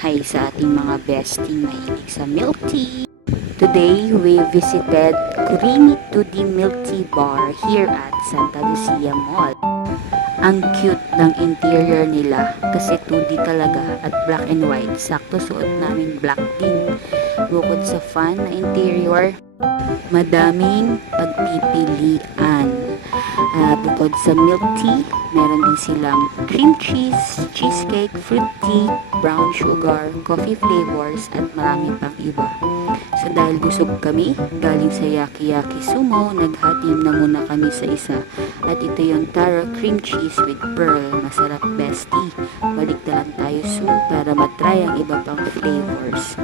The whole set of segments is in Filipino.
Hi sa ating mga bestie mahilig sa milk tea. Today, we visited Creamy 2D Milk Tea Bar here at Santa Lucia Mall. Ang cute ng interior nila kasi 2D talaga at black and white. Sakto suot namin black din. Bukod sa fun na interior, madaming pagpipilian. Bukod sa milk tea, meron din silang cream cheese, cheesecake, fruit tea, brown sugar, coffee flavors, at marami pang iba. So dahil busog kami, galing sa Yaki Yaki Sumo, naghatim na muna kami sa isa. At ito yung taro cream cheese with pearl. Masarap bestie. Balik na lang tayo soon para matry ang iba pang flavors.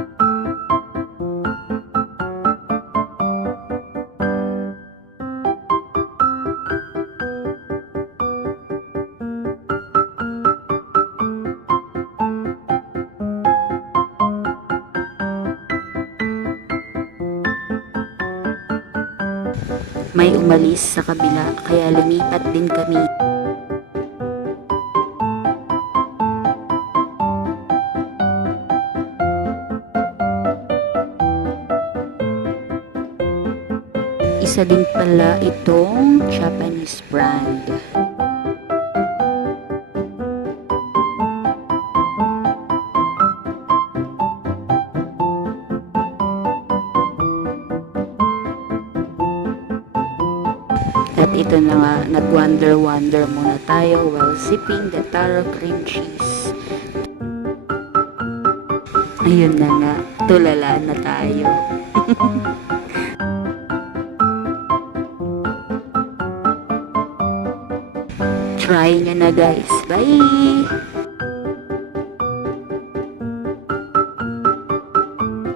May umalis sa kabila kaya lumipat din kami. Isa din pala itong Japanese brand. At ito na nga, nag-wonder muna tayo while sipping the taro cream cheese. Ayun na nga, tulala na tayo. Try nyo na guys. Bye!